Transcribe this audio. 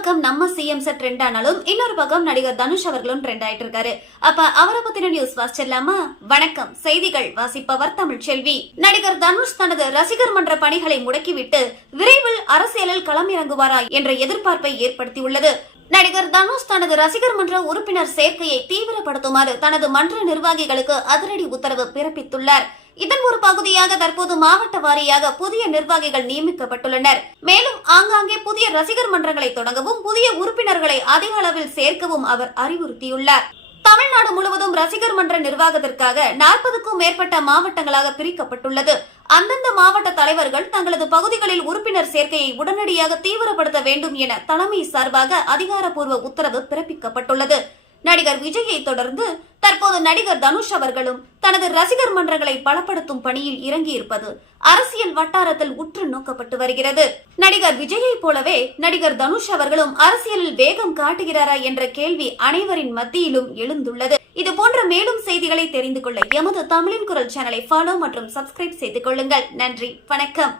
பக்கம் நம்ம CM sir trend ஆனாலும் இன்னொரு பக்கம் நடிகர் தனுஷ் அவர்களும் ட்ரெண்ட் ஆயிட்டு இருக்காரு. அப்ப அவரை பத்தின நியூஸ் வாசிச்சிடலாமா? வணக்கம், செய்திகள் வாசிப்பவர் தமிழ்ச்செல்வி. நடிகர் தனுஷ் தனது ரசிகர் மன்ற பணிகளை முடக்கிவிட்டு விரைவில் அரசியலில் களமிறங்குவாரா என்ற எதிர்பார்ப்பை ஏற்படுத்தியுள்ளது. நடிகர் தனுஷ் தனது ரசிகர் மன்ற உறுப்பினர் சேர்க்கையை தீவிரப்படுத்துமாறு தனது மன்ற நிர்வாகிகளுக்கு அதிரடி உத்தரவு பிறப்பித்துள்ளார். இதன் ஒரு பகுதியாக தற்போது மாவட்ட வாரியாக புதிய நிர்வாகிகள் நியமிக்கப்பட்டுள்ளனர். மேலும் ஆங்காங்கே புதிய ரசிகர் மன்றங்களை தொடங்கவும் புதிய உறுப்பினர்களை அதிக அளவில் சேர்க்கவும் அவர் அறிவுறுத்தியுள்ளார். தமிழ்நாடு முழுவதும் ரசிகர் மன்ற நிர்வாகத்திற்காக 40க்கும் மேற்பட்ட மாவட்டங்களாக பிரிக்கப்பட்டுள்ளது. அந்தந்த மாவட்ட தலைவர்கள் தங்களது பகுதிகளில் உறுப்பினர் சேர்க்கையை உடனடியாக தீவிரப்படுத்த வேண்டும் என தலைமை சார்பாக அதிகாரப்பூர்வ உத்தரவு பிறப்பிக்கப்பட்டுள்ளது. நடிகர் விஜயை தொடர்ந்து தற்போது நடிகர் தனுஷ் அவர்களும் தனது ரசிகர் மன்றங்களை பலப்படுத்தும் பணியில் இறங்கியிருப்பது அரசியல் வட்டாரத்தில் உற்று நோக்கப்பட்டு வருகிறது. நடிகர் விஜயை போலவே நடிகர் தனுஷ் அவர்களும் அரசியலில் வேகம் காட்டுகிறாரா என்ற கேள்வி அனைவரின் மத்தியிலும் எழுந்துள்ளது. இது போன்ற மேலும் செய்திகளை தெரிந்து கொள்ள எமது தமிழின் குரல் சேனலை ஃபாலோ மற்றும் சப்ஸ்கிரைப் செய்து கொள்ளுங்கள். நன்றி, வணக்கம்.